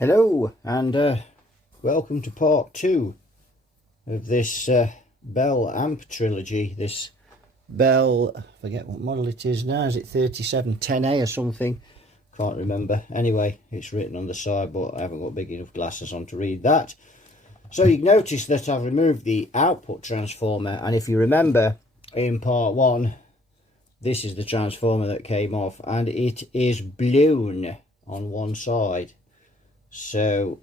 Hello and welcome to part 2 of this Bell amp trilogy. This Bell, I forget what model it is now, is it 3710A or something? Can't remember. Anyway, it's written on the side, but I haven't got big enough glasses on to read that. So you notice that I've removed the output transformer, and if you remember in part 1, this is the transformer that came off, and it is blown on one side. So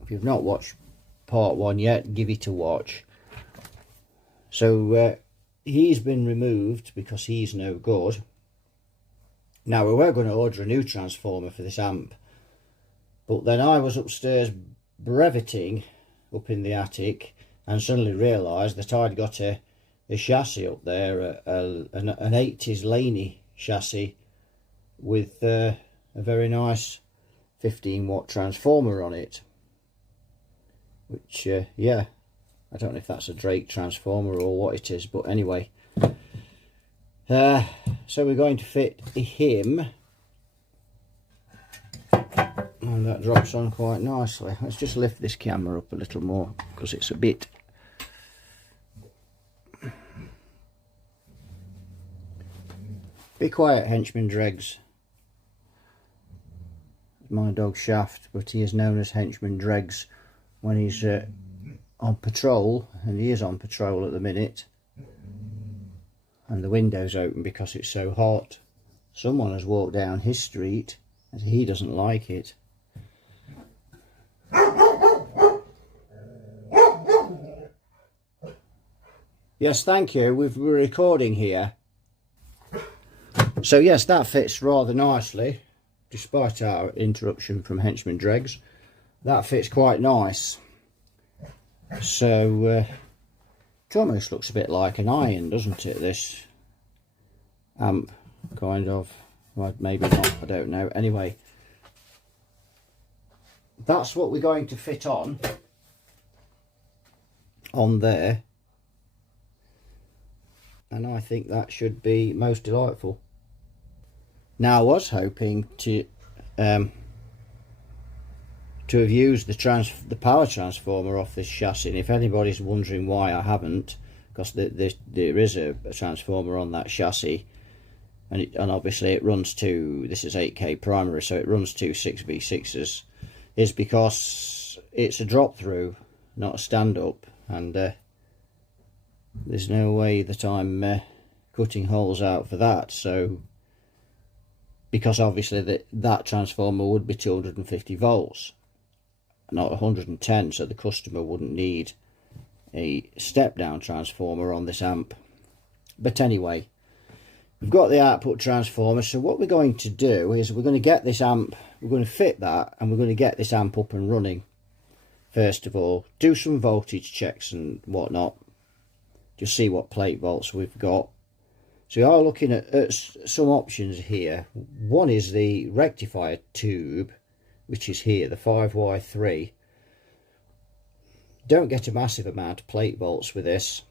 if you've not watched part 1 yet, give it a watch. So he's been removed because he's no good. Now we were going to order a new transformer for this amp, but then I was upstairs brevetting up in the attic and suddenly realised that I'd got a chassis up there, an 80s Laney chassis with a very nice 15-watt transformer on it, which yeah, I don't know if that's a Drake transformer or what it is, but anyway, so we're going to fit him, and that drops on quite nicely. Let's just lift this camera up a little more because it's a bit be quiet, henchman Dregs. My dog Shaft, but he is known as henchman Dregs when he's on patrol, and he is on patrol at the minute, and the window's open because it's so hot. Someone has walked down his street and he doesn't like it. Yes, thank you. We're recording here. So yes, that fits rather nicely, despite our interruption from henchman Dregs. That fits quite nice. So it almost looks a bit like an iron, doesn't it, this amp, kind of. Well, maybe not, I don't know. Anyway, that's what we're going to fit on there, and I think that should be most delightful. Now I was hoping to have used the power transformer off this chassis, and if anybody's wondering why I haven't, because there is a transformer on that chassis, and obviously it runs to, this is 8K primary, so it runs to 6V6s, is because it's a drop through, not a stand up, and there's no way that I'm cutting holes out for that. So because obviously that transformer would be 250 volts, not 110, so the customer wouldn't need a step down transformer on this amp. But anyway, we've got the output transformer, so what we're going to do is we're going to get this amp, we're going to fit that, and we're going to get this amp up and running. First of all, do some voltage checks and whatnot, just see what plate volts we've got. So we are looking at some options here. One is the rectifier tube, which is here, the 5Y3. Don't get a massive amount of plate volts with this.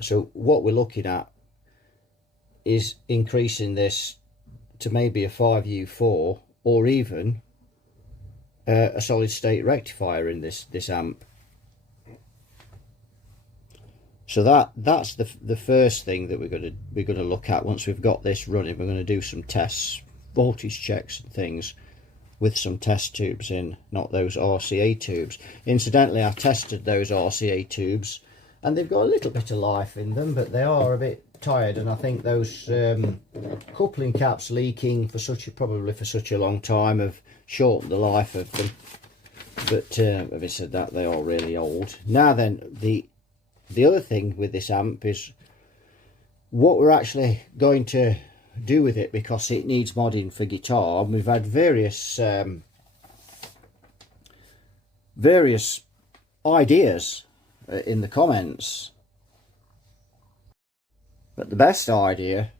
So what we're looking at is increasing this to maybe a 5U4, or even a solid state rectifier in this amp. So that's the first thing that we're going to look at. Once we've got this running, we're going to do some tests, voltage checks and things, with some test tubes in, not those RCA tubes. Incidentally, I tested those RCA tubes and they've got a little bit of life in them, but they are a bit tired, and I think those coupling caps leaking probably for such a long time have shortened the life of them. But having said that, they are really old. Now then, the other thing with this amp is what we're actually going to do with it, because it needs modding for guitar. We've had various ideas in the comments, but the best idea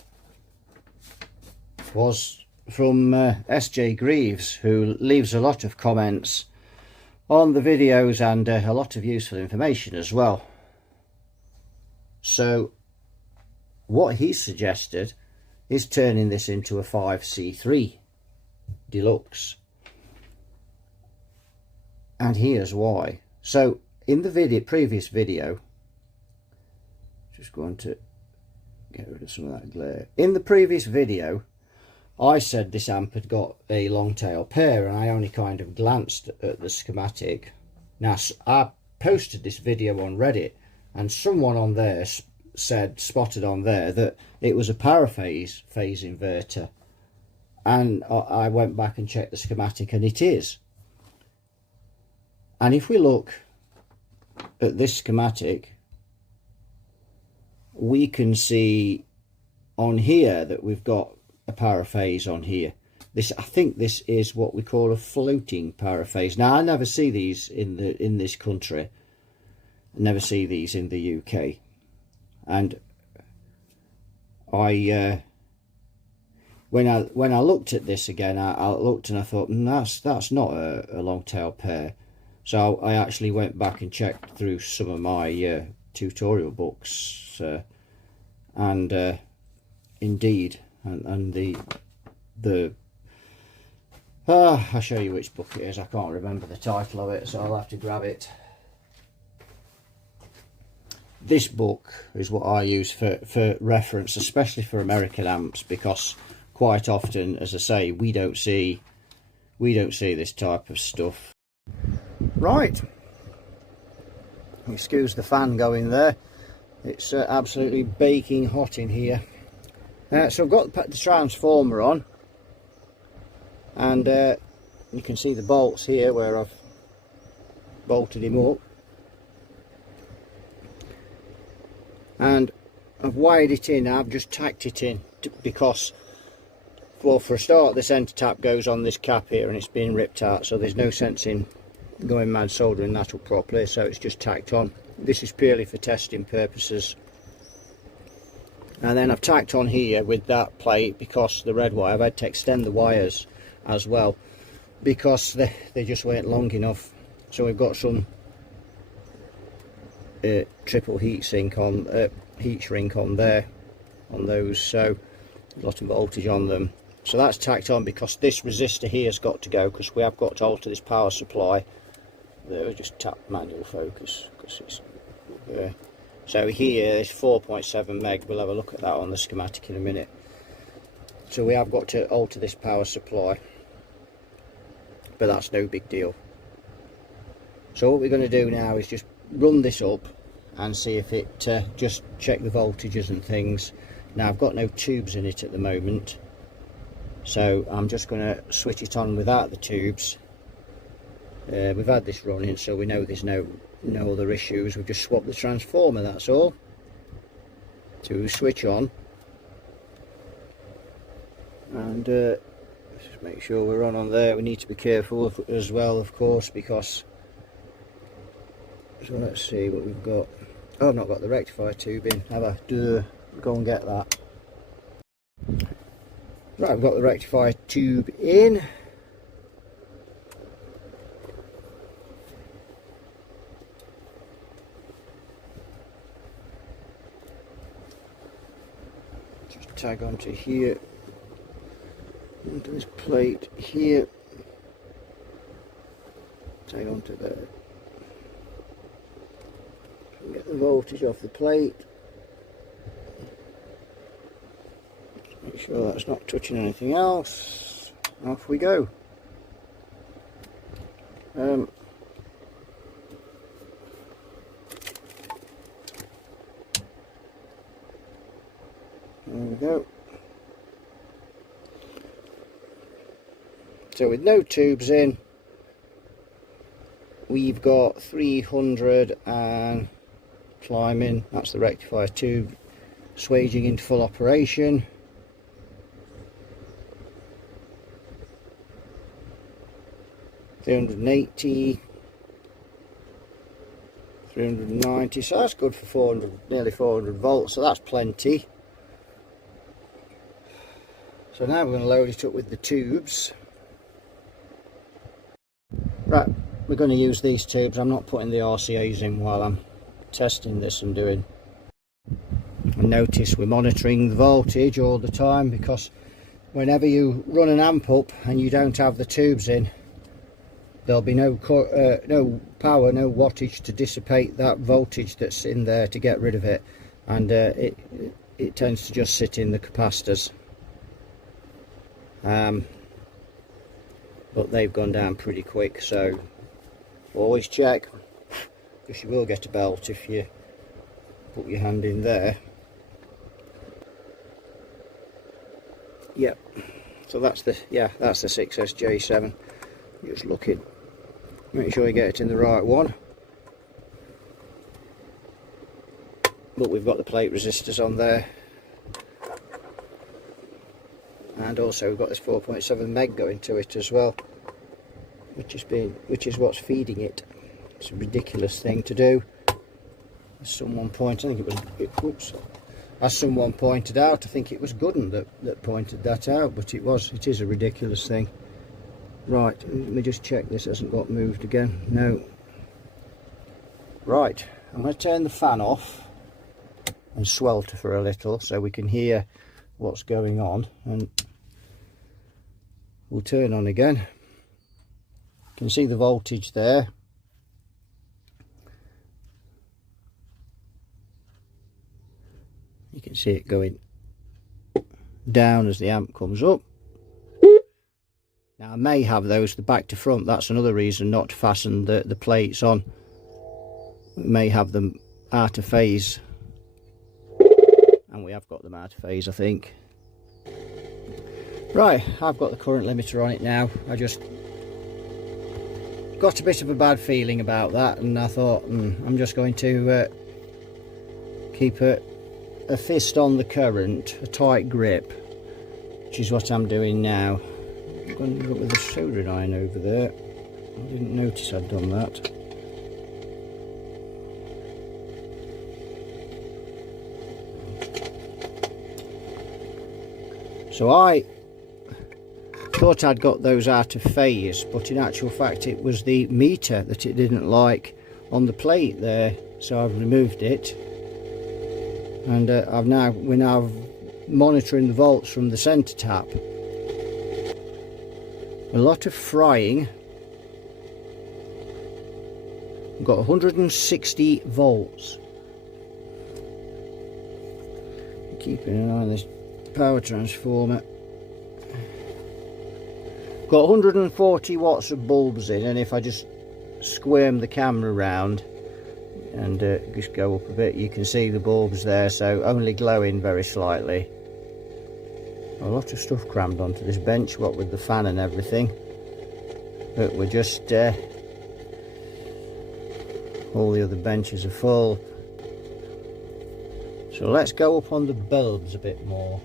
was from SJ Greaves, who leaves a lot of comments on the videos and a lot of useful information as well. So what he suggested is turning this into a 5C3 Deluxe. And here's why. So in the previous video, just going to get rid of some of that glare. In the previous video, I said this amp had got a long tail pair, and I only kind of glanced at the schematic. Now, I posted this video on Reddit, and someone on there spotted on there that it was a paraphase phase inverter, and I went back and checked the schematic, and it is. And if we look at this schematic, we can see on here that we've got a paraphase on here. I think this is what we call a floating paraphase. Now, I never see these in this country. I never see these in the UK. And I when I looked at this again, I looked and I thought, that's not a long tail pair. So I actually went back and checked through some of my tutorial books, and indeed, and I'll show you which book it is. I can't remember the title of it, so I'll have to grab it. This book is what I use for reference, especially for American amps, because quite often, as I say, we don't see this type of stuff. Right, excuse the fan going there. It's absolutely baking hot in here. So I've got the transformer on, and you can see the bolts here where I've bolted him up, and I've wired it in. I've just tacked it in because, well, for a start, the centre tap goes on this cap here and it's being ripped out, so there's no sense in going mad soldering that up properly, so it's just tacked on. This is purely for testing purposes. And then I've tacked on here with that plate because the red wire, I've had to extend the wires as well because they just weren't long enough. So we've got some triple heat shrink on there, on those, so a lot of voltage on them. So that's tacked on because this resistor here has got to go, because we have got to alter this power supply. There, we just tap manual focus because it's so here is 4.7 meg. We'll have a look at that on the schematic in a minute. So we have got to alter this power supply, but that's no big deal. So what we're going to do now is just run this up and see if it just check the voltages and things. Now, I've got no tubes in it at the moment, so I'm just going to switch it on without the tubes. We've had this running, so we know there's no other issues. We've just swapped the transformer, that's all, to switch on. And just make sure we're on there. We need to be careful as well, of course, because, so let's see what we've got. Oh, I've not got the rectifier tube in, have I? Duh, go and get that. Right, I've got the rectifier tube in. Just tag onto here, onto this plate here, tag onto there. Get the voltage off the plate. Make sure that's not touching anything else. Off we go. There we go. So with no tubes in, we've got 300 and climbing. That's the rectifier tube swaging into full operation. $380, $390, so that's good for 400, nearly 400 volts, so that's plenty. So now we're going to load it up with the tubes. Right, we're going to use these tubes. I'm not putting the RCAs in while I'm testing this and doing. And notice we're monitoring the voltage all the time, because whenever you run an amp up and you don't have the tubes in, there'll be no power, no wattage to dissipate that voltage that's in there to get rid of it, and it tends to just sit in the capacitors. But they've gone down pretty quick, so always check, because you will get a belt if you put your hand in there. Yep, so that's the 6SJ7. Just looking, make sure you get it in the right one. But we've got the plate resistors on there, and also we've got this 4.7 meg going to it as well, which is what's feeding it. It's a ridiculous thing to do. As someone pointed, I think as someone pointed out, I think it was Gooden that pointed that out, but it is a ridiculous thing. Right, let me just check this hasn't got moved again. No. Right, I'm going to turn the fan off and swelter for a little so we can hear what's going on, and we'll turn on again. You can see the voltage there. You can see it going down as the amp comes up. Now I may have those the back to front, that's another reason not to fasten the plates on. We may have them out of phase, and we have got them out of phase, I think. Right, I've got the current limiter on it now. I just got a bit of a bad feeling about that, and I thought I'm just going to keep a fist on the current, a tight grip, which is what I'm doing now. I'm going to look with the soldering iron over there. I didn't notice I'd done that. So I thought I'd got those out of phase, but in actual fact it was the meter that it didn't like on the plate there, so I've removed it, and we're now monitoring the volts from the centre tap. A lot of frying. We've got 160 volts. Keeping an eye on this power transformer. Got 140 watts of bulbs in, and if I just squirm the camera around and just go up a bit, you can see the bulbs there, so only glowing very slightly. A lot of stuff crammed onto this bench, what with the fan and everything, but we're just all the other benches are full. So let's go up on the bulbs a bit more.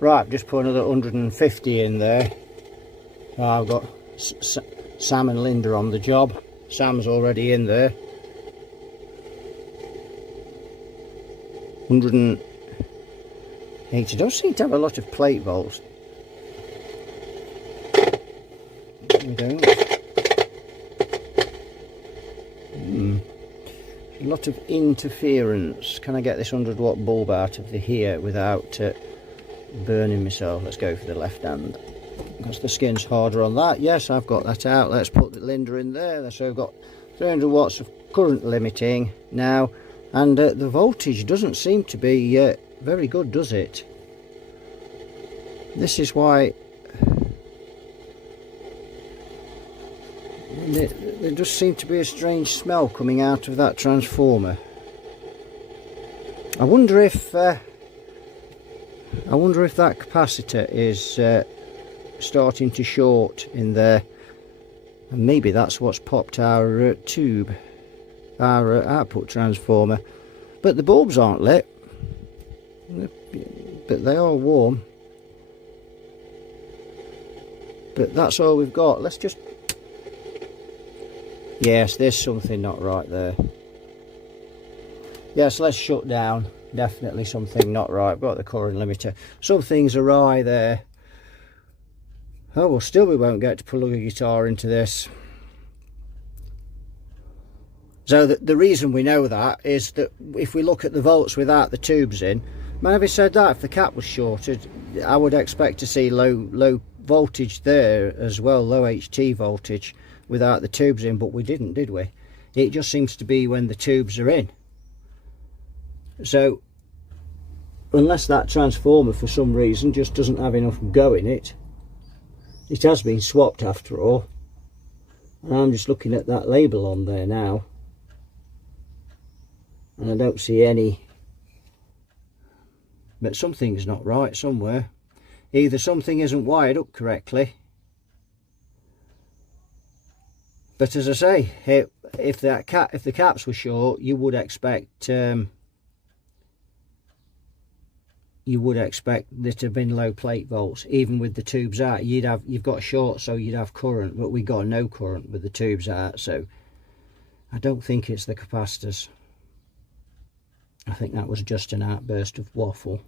Right, just put another 150 in there. I've got Sam and Linda on the job. Sam's already in there. 180. Don't seem to have a lot of plate volts. We don't. A lot of interference. Can I get this 100 watt bulb out of here without burning myself? Let's go for the left hand, because the skin's harder on that. Yes, I've got that out. Let's put the Linda in there. So I've got 300 watts of current limiting now, and the voltage doesn't seem to be very good, does it? This is why there does seem to be a strange smell coming out of that transformer. I wonder if that capacitor is starting to short in there, and maybe that's what's popped our tube, our output transformer. But the bulbs aren't lit, but they are warm. But that's all we've got. Let's just, yes, there's something not right there. Yes, let's shut down. Definitely something not right. I've got the current limiter. Something's awry there. Oh well, still we won't get to plug a guitar into this. So the reason we know that is that if we look at the volts without the tubes in, having said that, if the cap was shorted, I would expect to see low voltage there as well, low HT voltage without the tubes in, but we didn't, did we? It just seems to be when the tubes are in. So unless that transformer for some reason just doesn't have enough go in it, it has been swapped after all. And I'm just looking at that label on there now, and I don't see any, but something's not right somewhere. Either something isn't wired up correctly, but as I say, if the caps were short, you would expect there to have been low plate volts. Even with the tubes out, you've got short, so you'd have current, but we got no current with the tubes out. So I don't think it's the capacitors. I think that was just an outburst of waffle.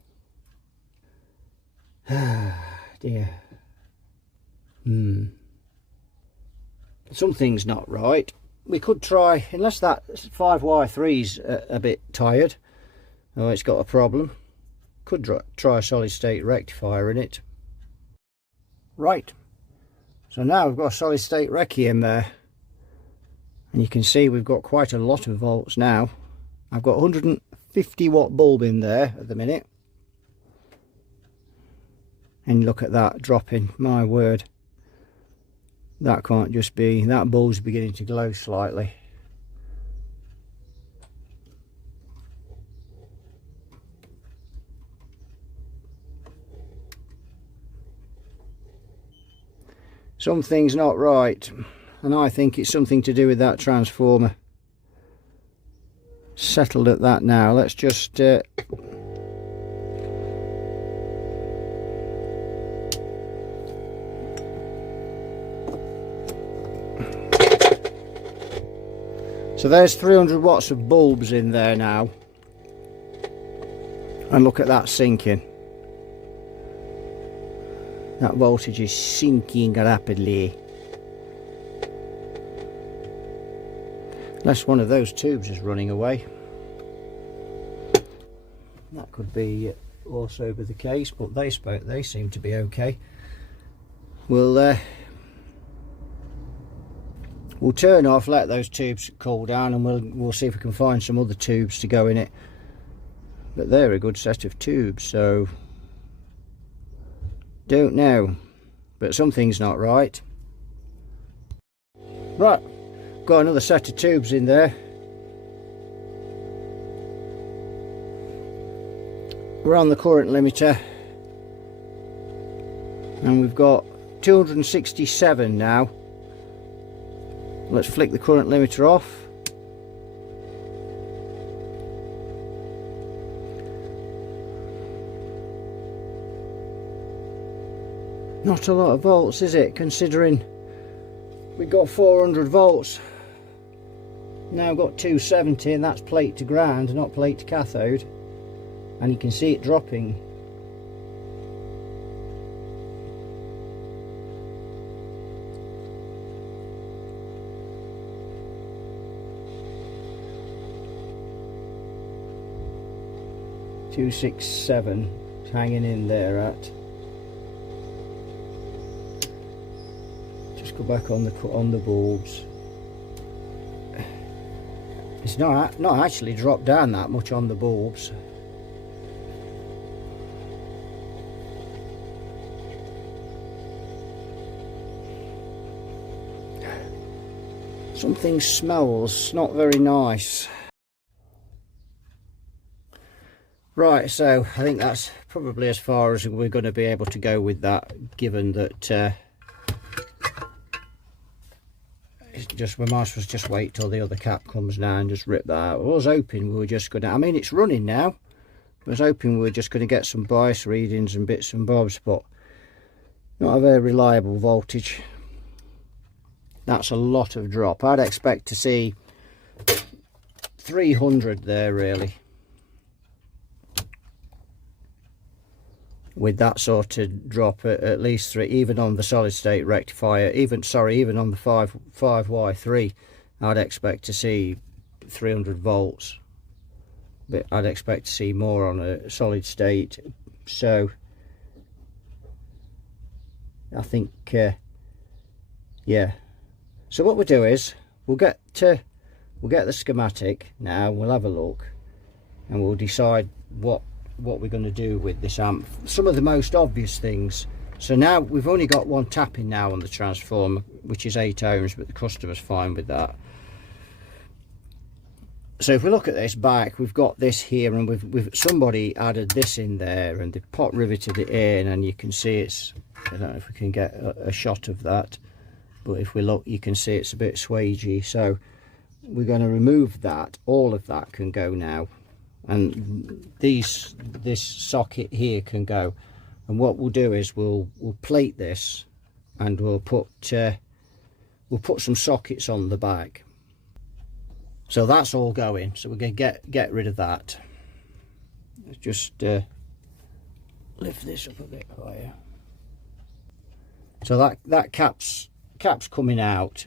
Dear. Something's not right. We could try, unless that 5Y3's a bit tired, or it's got a problem, could try a solid state rectifier in it. Right, so now we've got a solid state recce in there, and you can see we've got quite a lot of volts now. I've got 150 watt bulb in there at the minute, and look at that dropping, my word. That can't just be, that bulb's beginning to glow slightly. Something's not right, and I think it's something to do with that transformer. Settled at that now. Let's just so there's 300 watts of bulbs in there now, and look at that sinking. That voltage is sinking rapidly. Unless one of those tubes is running away. That could be also be the case, but they seem to be okay. We'll turn off, let those tubes cool down, and we'll see if we can find some other tubes to go in it. But they're a good set of tubes, so don't know, but something's not right. Right, got another set of tubes in there. We're on the current limiter, and we've got 267 now. Let's flick the current limiter off. Not a lot of volts, is it, considering we got 400 volts. Now got 270, and that's plate to ground, not plate to cathode. And you can see it dropping. $267 hanging in there at. Just go back on the bulbs. It's not actually dropped down that much on the bulbs. Something smells not very nice. Right, so I think that's probably as far as we're going to be able to go with that, given that we might as well just wait till the other cap comes now and just rip that out. I was hoping we were just going to, I mean, it's running now. I was hoping we were just going to get some bias readings and bits and bobs, but not a very reliable voltage. That's a lot of drop. I'd expect to see 300 there, really, with that sort of drop at least 3, even on the solid state rectifier, even on the 5Y3, I'd expect to see 300 volts, but I'd expect to see more on a solid state. So I think yeah, so what we'll do is we'll get the schematic now, we'll have a look and we'll decide what we're going to do with this amp. Some of the most obvious things. So now we've only got one tapping now on the transformer, which is 8 ohms, but the customer's fine with that. So if we look at this back, we've got this here, and we've somebody added this in there, and they've pot riveted it in, and you can see it's, I don't know if we can get a shot of that, but if we look, you can see it's a bit swagey. So we're going to remove that. All of that can go now, and this socket here can go. And what we'll do is we'll plate this, and we'll put some sockets on the back. So that's all going. So we're going to get rid of that. Let's just lift this up a bit higher. So that cap's coming out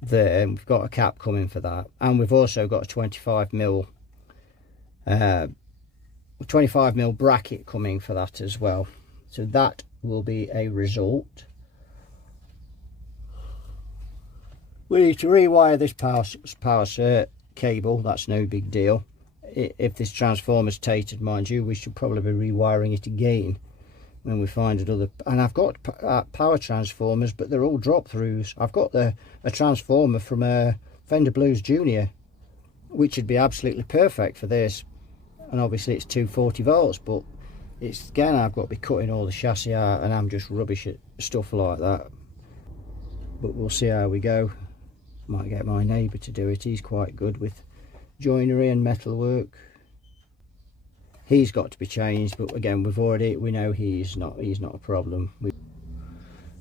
there, and we've got a cap coming for that, and we've also got a 25mm bracket coming for that as well. So that will be a result. We need to rewire this power cable. That's no big deal. If this transformer's tainted, mind you, we should probably be rewiring it again when we find another. And I've got power transformers, but they're all drop throughs. I've got a transformer from a Fender Blues Junior, which would be absolutely perfect for this. And obviously it's 240 volts, but it's, again, I've got to be cutting all the chassis out, and I'm just rubbish at stuff like that. But we'll see how we go. Might get my neighbour to do it. He's quite good with joinery and metal work. He's got to be changed, but again, we know he's not a problem.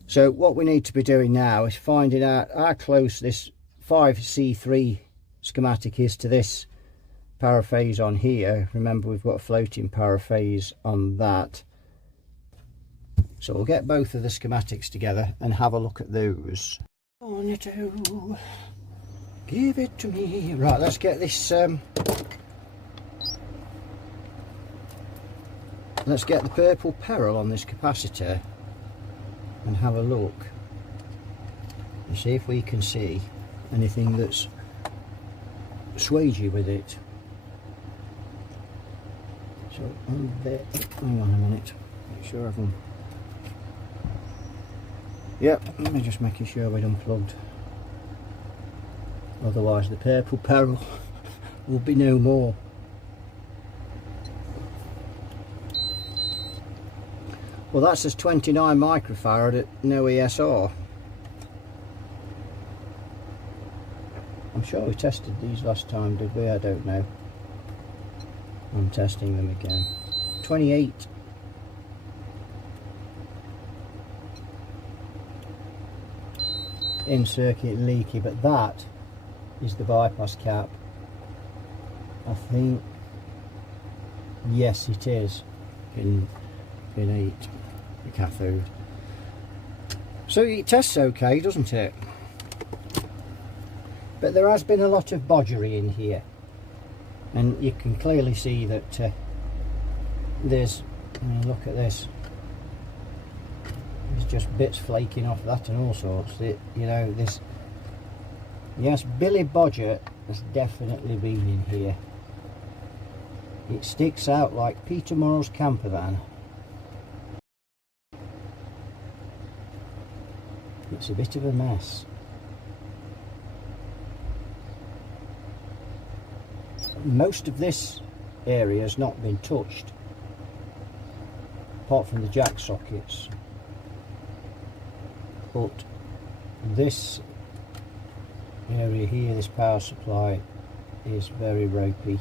So what we need to be doing now is finding out how close this 5C3 schematic is to this paraphase on here. Remember, we've got a floating paraphase on that. So we'll get both of the schematics together and have a look at those. On you two, give it to me. Right, let's get this. Let's get the purple peril on this capacitor and have a look and see if we can see anything that's swagey with it. So on there, hang on a minute, make sure I've yep, let me just making sure we're unplugged, otherwise the purple peril will be no more. Well, that says 29 microfarad at no ESR. I'm sure we tested these last time, did we? I don't know. I'm testing them again. 28. In circuit leaky, but that is the bypass cap. I think, yes, it is in 8, the cathode. So it tests okay, doesn't it? But there has been a lot of bodgery in here, and you can clearly see that there's, I mean, look at this. There's just bits flaking off that and all sorts. You know, this. Yes, Billy Bodger has definitely been in here. It sticks out like Peter Morrow's camper van. It's a bit of a mess. Most of this area has not been touched, apart from the jack sockets. But this area here, this power supply, is very ropey.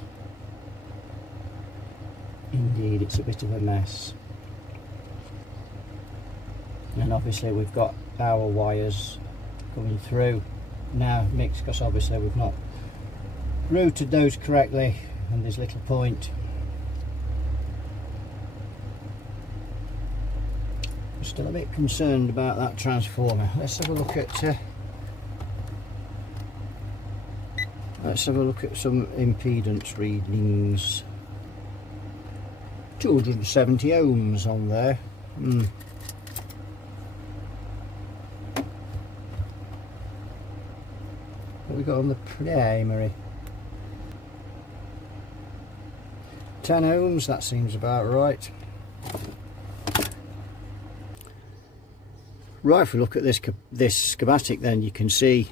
Indeed, it's a bit of a mess. And obviously we've got our wires coming through now mixed, because obviously we've not routed those correctly, and there's little point. I'm still a bit concerned about that transformer. Let's have a look at let's have a look at some impedance readings. 270 ohms on there. What we got on the primary? 10 ohms, that seems about right. Right, if we look at this schematic, then you can see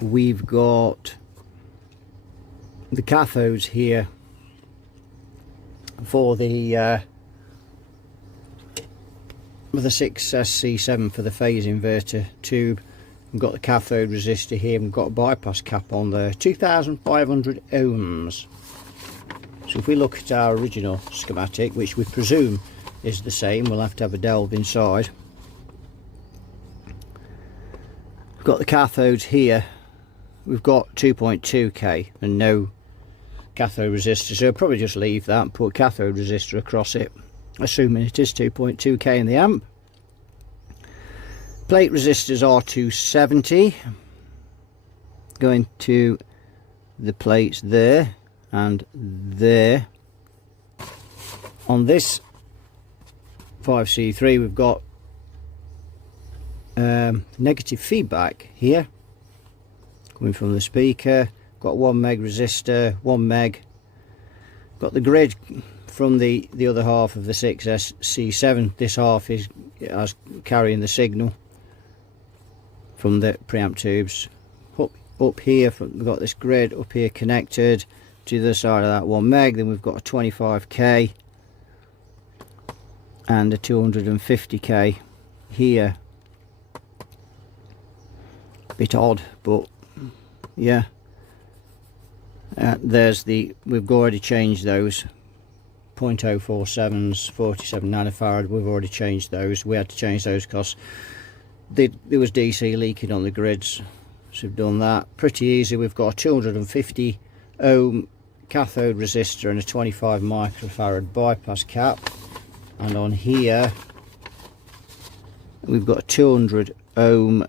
we've got the cathodes here for the 6SC7 for the phase inverter tube. We've got the cathode resistor here, we've got a bypass cap on there, 2500 ohms. So if we look at our original schematic, which we presume is the same, we'll have to have a delve inside. We've got the cathodes here, we've got 2.2k and no cathode resistor, so I'll probably just leave that and put cathode resistor across it, assuming it is 2.2k in the amp. Plate resistors are 270, going to the plates there and there. On this 5C3 we've got negative feedback here coming from the speaker. Got 1 meg resistor, 1 meg. Got the grid from the other half of the 6SC7. This half is carrying the signal from the preamp tubes. Up here, we've got this grid up here connected to the other side of that 1 meg. Then we've got a 25k and a 250k here. Bit odd, but yeah. There's we've already changed those 0.047s, 47 nanofarad. We've already changed those. We had to change those because there was DC leaking on the grids, so we've done that pretty easy. We've got a 250 ohm cathode resistor and a 25 microfarad bypass cap, and on here we've got a 200 ohm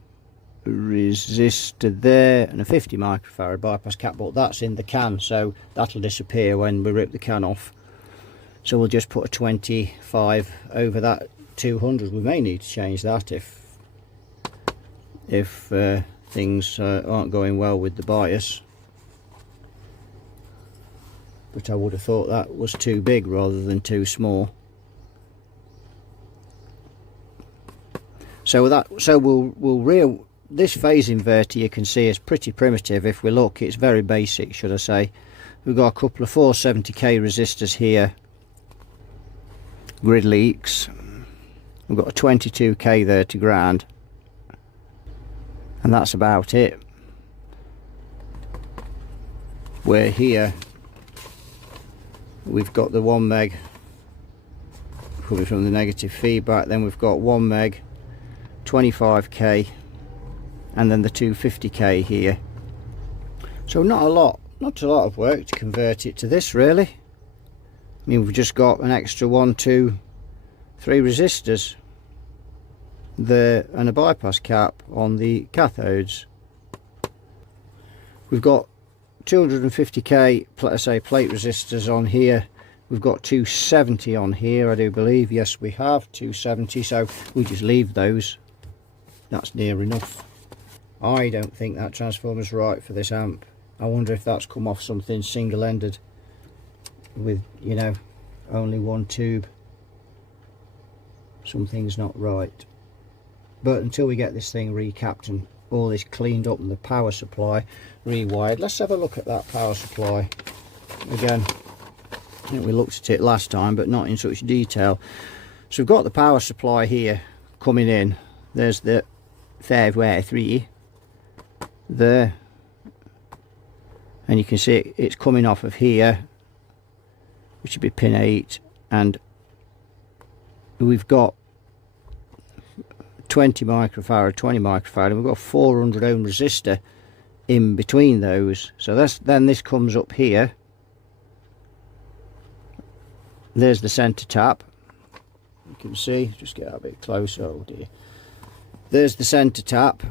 resistor there and a 50 microfarad bypass cap, but that's in the can, so that'll disappear when we rip the can off. So we'll just put a 25 over that 200. We may need to change that if things aren't going well with the bias, but I would have thought that was too big rather than too small. So this phase inverter, you can see, is pretty primitive. If we look, it's very basic, should I say. We've got a couple of 470k resistors here, grid leaks. We've got a 22k there to ground, and that's about it. Where here we've got the 1 meg coming from the negative feedback, then we've got 1 meg, 25k, and then the 250k here. So not a lot of work to convert it to this, really. I mean, we've just got an extra 1, 2, 3 resistors there and a bypass cap on the cathodes. We've got 250k, let's say, plate resistors on here. We've got 270 on here, I do believe. Yes, we have 270, so we just leave those. That's near enough. I don't think that transformer's right for this amp. I wonder if that's come off something single-ended with, you know, only one tube. Something's not right. But until we get this thing recapped and all this cleaned up and the power supply rewired, let's have a look at that power supply again. I think we looked at it last time, but not in such detail. So we've got the power supply here coming in. There's the 3 there, and you can see it's coming off of here, which would be pin 8, and we've got 20 microfarad, 20 microfarad, and we've got a 400 ohm resistor in between those. So then this comes up here. There's the center tap. You can see, just get a bit closer. Oh dear. There's the center tap.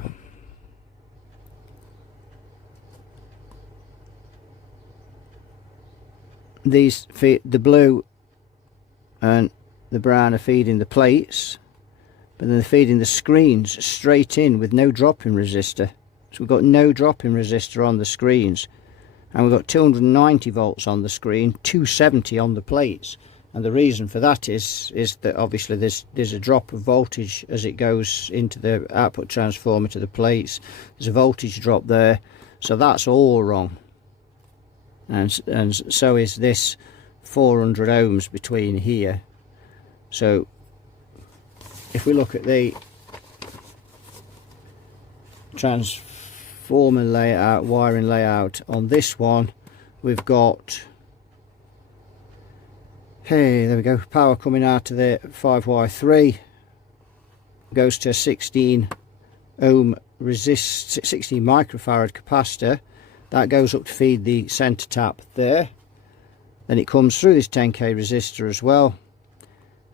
these feed, the blue and the brown are feeding the plates, but then they're feeding the screens straight in with no drop-in resistor. So we've got no drop-in resistor on the screens, and we've got 290 volts on the screen, 270 on the plates. And the reason for that is that obviously there's a drop of voltage as it goes into the output transformer to the plates. There's a voltage drop there, so that's all wrong. And so is this 400 ohms between here. So if we look at the transformer layout, wiring layout on this one, we've got, hey, there we go, power coming out of the 5Y3 goes to a 16 ohm resist, 16 microfarad capacitor. That goes up to feed the center tap there. Then it comes through this 10k resistor as well,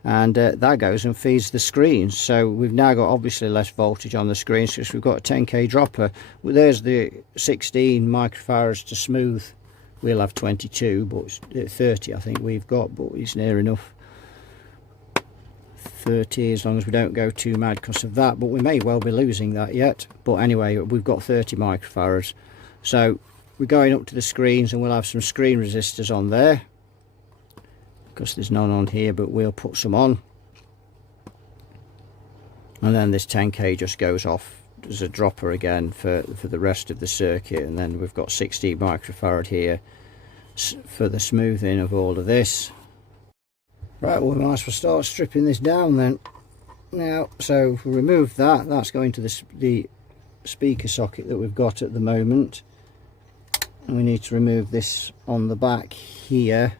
and that goes and feeds the screens. So we've now got obviously less voltage on the screens because we've got a 10k dropper. Well, there's the 16 microfarads to smooth. We'll have 22, but 30 I think we've got, but it's near enough 30 as long as we don't go too mad because of that, but we may well be losing that yet. But anyway, we've got 30 microfarads. So we're going up to the screens, and we'll have some screen resistors on there because there's none on here, but we'll put some on. And then this 10k just goes off as a dropper again for the rest of the circuit. And then we've got 60 microfarad here for the smoothing of all of this. Right, well, we might as well start stripping this down then. Now, so if we remove that, that's going to the speaker socket that we've got at the moment. And we need to remove this on the back here.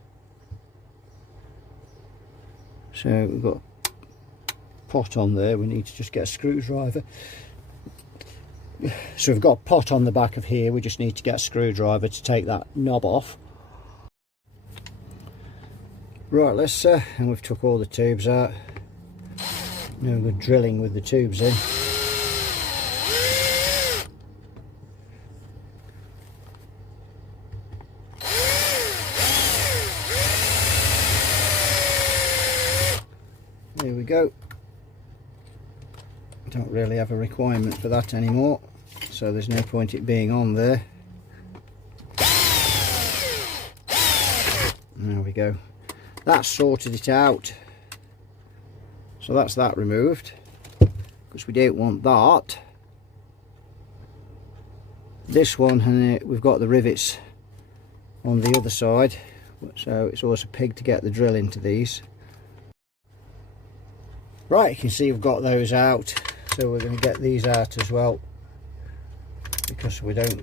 So we've got a pot on there, we need to just get a screwdriver. So we've got a pot on the back of here, we just need to get a screwdriver to take that knob off. Right, let's and we've took all the tubes out. No good drilling with the tubes in. There we go. Don't really have a requirement for that anymore, so there's no point it being on there. There we go. That's sorted it out. So that's that removed, because we don't want that. This one, and we've got the rivets on the other side, so it's always a pig to get the drill into these. Right, you can see we've got those out, so we're going to get these out as well, because we don't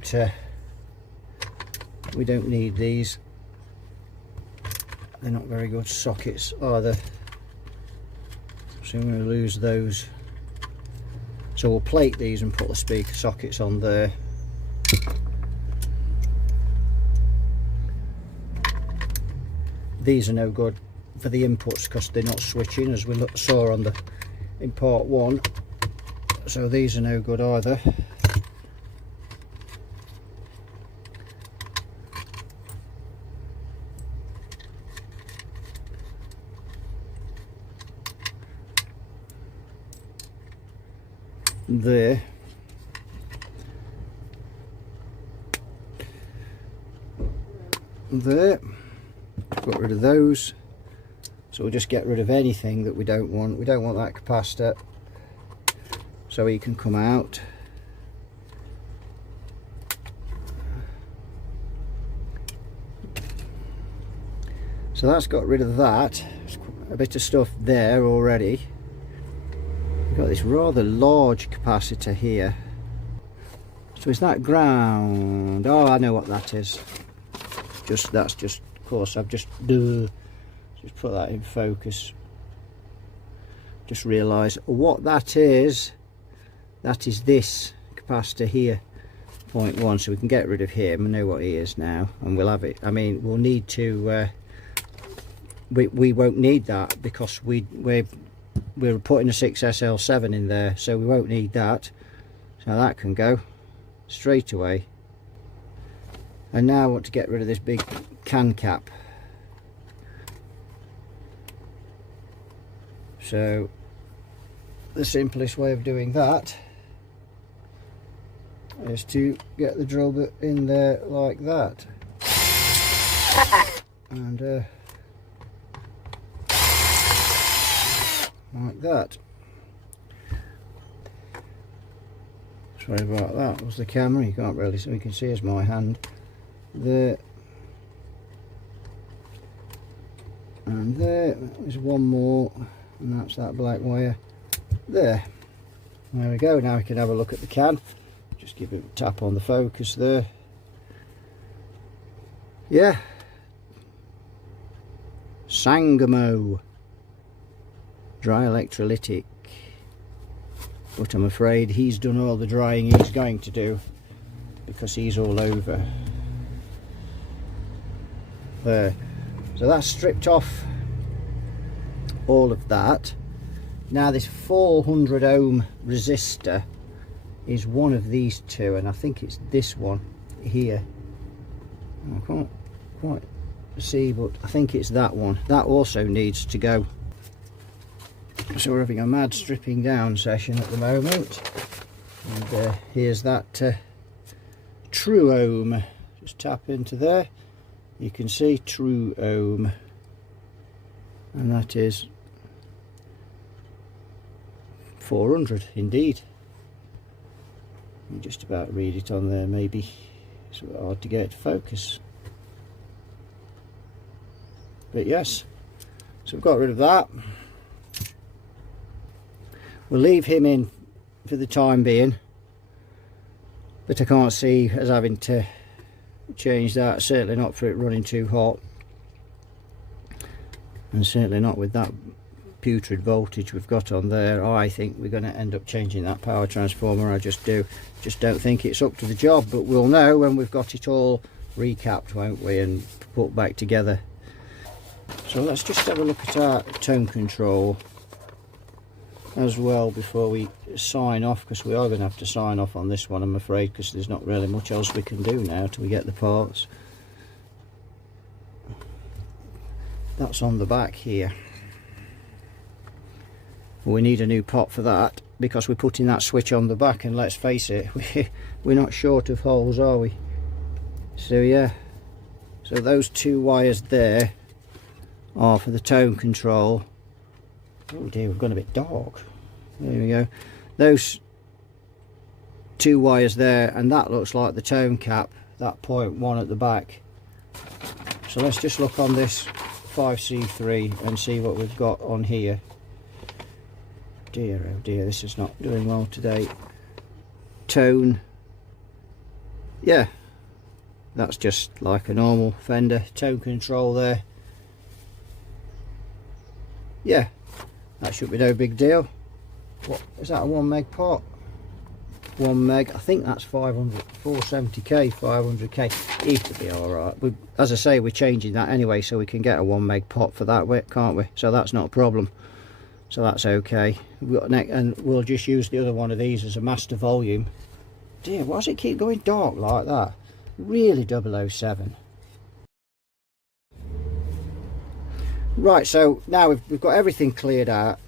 need these. They're not very good sockets either, so I'm going to lose those. So we'll plate these and put the speaker sockets on there. These are no good for the inputs because they're not switching, as we saw on in part 1. So these are no good either. There. There. Got rid of those. So we'll just get rid of anything that we don't want. We don't want that capacitor, so he can come out. So that's got rid of that. There's a bit of stuff there already. We've got this rather large capacitor here. So is that ground? Oh, I know what that is. That's just, of course, I've just put that in focus. Just realised what that is. That is this capacitor here, 0.1. So we can get rid of him. I know what he is now, and we'll have it. I mean, we'll need to. We won't need that because we're putting a 6SL7 in there, so we won't need that. So that can go straight away. And now I want to get rid of this big can cap. So the simplest way of doing that is to get the drill bit in there like that, and like that. Sorry about that. Was the camera? You can't really see. You can see as my hand there, and there. There's one more, and that's that black wire there. There we go. Now we can have a look at the can. Just give it a tap on the focus there. Yeah, Sangamo dry electrolytic, but I'm afraid he's done all the drying he's going to do because he's all over there. So that's stripped off all of that. Now this 400 ohm resistor is one of these two, and I think it's this one here. I can't quite see, but I think it's that one. That also needs to go. So we're having a mad stripping down session at the moment, and here's that true ohm. Just tap into there, you can see true ohm, and that is 400 indeed. You just about read it on there, maybe it's hard to get to focus, but yes. So we've got rid of that. We'll leave him in for the time being, but I can't see us having to change that, certainly not for it running too hot, and certainly not with that putrid voltage we've got on there. I think we're going to end up changing that power transformer. I just don't think it's up to the job, but we'll know when we've got it all recapped, won't we, and put back together. So let's just have a look at our tone control as well before we sign off, because we are going to have to sign off on this one, I'm afraid, because there's not really much else we can do now till we get the parts. That's on the back here. We need a new pot for that because we're putting that switch on the back, and let's face it, we're not short of holes, are we? So yeah, so those two wires there are for the tone control. Oh dear, we've gone a bit dark. There we go. Those two wires there, and that looks like the tone cap, that 0.1 at the back. So let's just look on this 5C3 and see what we've got on here. Dear, oh dear, this is not doing well today. Tone, yeah, that's just like a normal Fender tone control there. Yeah, that should be no big deal. What is that, a 1 meg pot? 1 meg, I think that's 470k, 500k. It should be alright. As I say, we're changing that anyway, so we can get a 1 meg pot for that, can't we? So that's not a problem. So that's okay. And we'll just use the other one of these as a master volume. Dear, why does it keep going dark like that? Really 007. Right, so now we've got everything cleared out,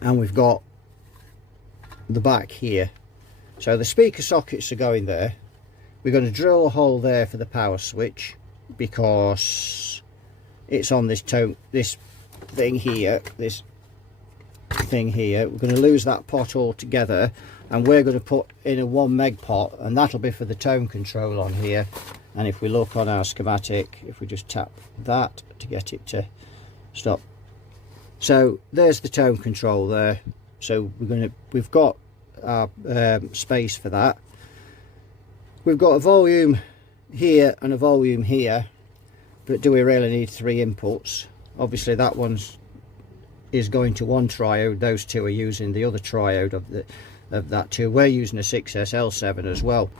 and we've got the back here. So the speaker sockets are going there. We're going to drill a hole there for the power switch because it's on this thing here. We're going to lose that pot altogether, and we're going to put in a 1 meg pot, and that'll be for the tone control on here. And if we look on our schematic, if we just tap that to get it to stop, so there's the tone control there. So we've got our space for that. We've got a volume here and a volume here, but do we really need 3 inputs? Obviously that one's is going to one triode, those two are using the other triode of that too. We're using a 6SL7 as well.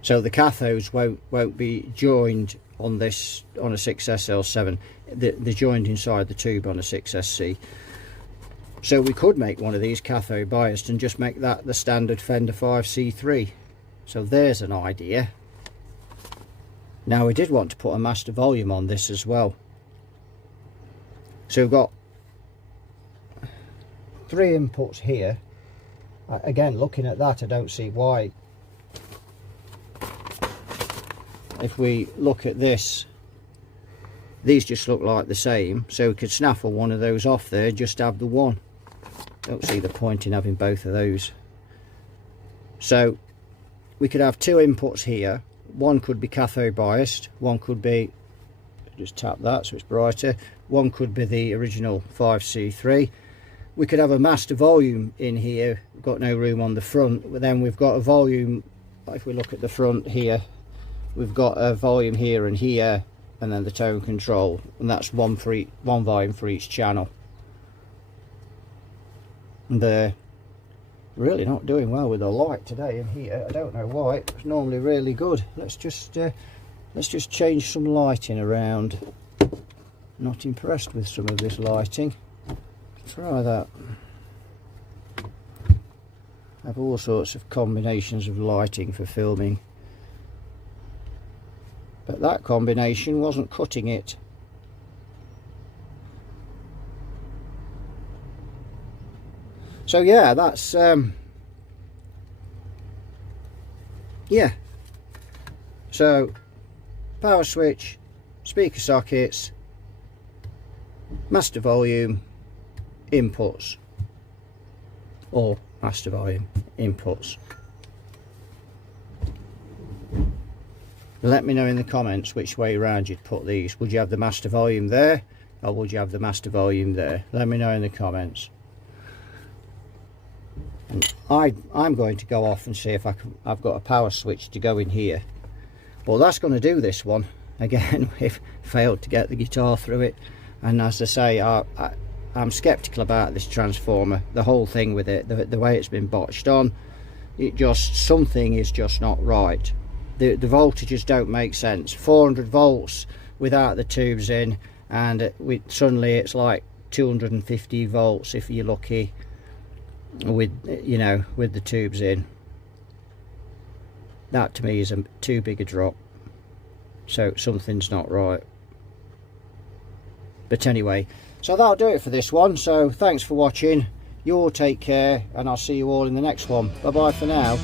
So the cathodes won't be joined on this on a 6SL7. They're joined inside the tube on a 6SC. So we could make one of these cathode biased and just make that the standard Fender 5C3. So there's an idea. Now we did want to put a master volume on this as well. So we've got 3 inputs here. Again, looking at that, I don't see why. If we look at this, these just look like the same, so we could snaffle one of those off there, just have the one. Don't see the point in having both of those. So we could have 2 inputs here. One could be cathode biased, one could be, just tap that so it's brighter, one could be the original 5C3. We could have a master volume in here. We've got no room on the front, but then we've got a volume. If we look at the front here, we've got a volume here and here, and then the tone control, and that's one volume for each channel. And they're really not doing well with the light today in here. I don't know why. It's normally really good. Let's just change some lighting around. Not impressed with some of this lighting. Try that. Have all sorts of combinations of lighting for filming, but that combination wasn't cutting it. So yeah, that's yeah. So power switch, speaker sockets, master volume, inputs, or master volume inputs. Let me know in the comments which way around you'd put these. Would you have the master volume there, or would you have the master volume there? Let me know in the comments. And I'm going to go off and see if I've got a power switch to go in here. Well, that's going to do this one. Again, we've failed to get the guitar through it, and as I say, I'm skeptical about this transformer, the whole thing with it, the way it's been botched on. Something is just not right. The voltages don't make sense. 400 volts without the tubes in, and suddenly it's like 250 volts if you're lucky with, you know, with the tubes in. That to me is too big a drop, so something's not right. But anyway, so that'll do it for this one. So thanks for watching. You all take care, and I'll see you all in the next one. Bye bye for now.